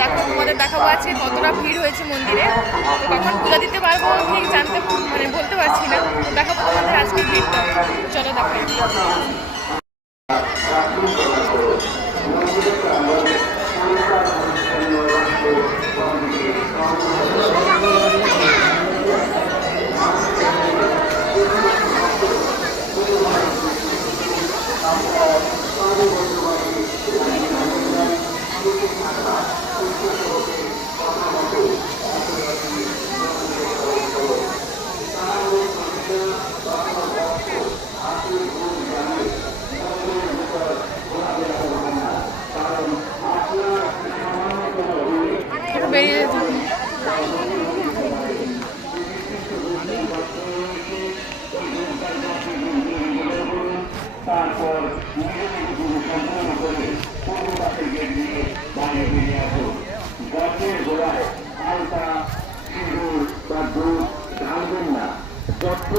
দেখো তোমাদের দেখাবো আছে কতটা ভিড় হয়েছে মন্দিরে। তো কখন পূজা দিতে পারবো ঠিক বলতে পারছি না। তো দেখাবো তোমাদের আজকে ভিড়টা, চলো দেখাই। বেরিয়ে যেতে তারপর সম্পূর্ণ করে পূর্ব পাশের গেট দিয়ে বাইরে বেরিয়ে আসুন। গাছের গোড়ায় আলতা সিঁদুর বা দুধ ঢালবেন না, যত্র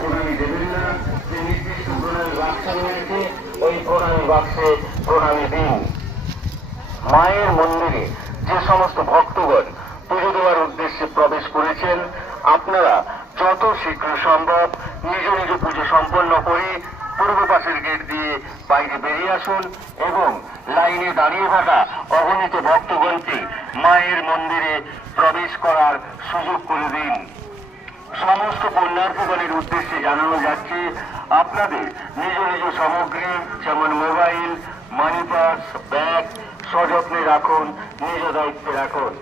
প্রণামী দেবেন না। যে নির্দিষ্ট প্রণামী বাক্স রয়েছে ওই প্রণামী বাক্সে প্রণামী দিন। মায়ের মন্দিরে যে সমস্ত ভক্তগণ পুজো দেওয়ার উদ্দেশ্যে প্রবেশ করেছেন, আপনারা যত শীঘ্র সম্ভব নিজ নিজ পুজো সম্পন্ন করে পূর্ব পাশের গেট দিয়ে বাইরে বেরিয়ে আসুন এবং লাইনে দাঁড়িয়ে থাকা অগণিত ভক্তগণকে মায়ের মন্দিরে প্রবেশ করার সুযোগ করে দিন। সমস্ত পুণ্যার্থীগণের উদ্দেশ্যে জানানো যাচ্ছে, আপনাদের নিজ নিজ সামগ্রী যেমন মোবাইল, মানি পার্স, ব্যাগ সযত্নে রাখুন, নিজ দায়িত্বে রাখুন।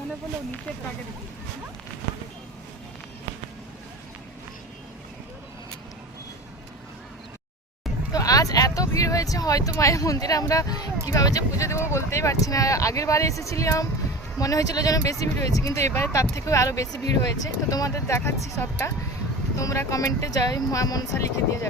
মনে পড়লো নিচের টাকে দেখি। তো আজ এত ভিড় হয়েছে, হয়তো মায়ের মন্দিরে আমরা কিভাবে যে পুজো দেবো বলতেই পারছি না। আগের বারে এসেছিলাম, মনে হয়েছিল যেন বেশি ভিড় হয়েছে, কিন্তু এবারে তার থেকেও আরও বেশি ভিড় হয়েছে। তো তোমাদের দেখাচ্ছি সবটা, তোমরা কমেন্টে জয় মা মনসা লিখে দিয়ে যাবে।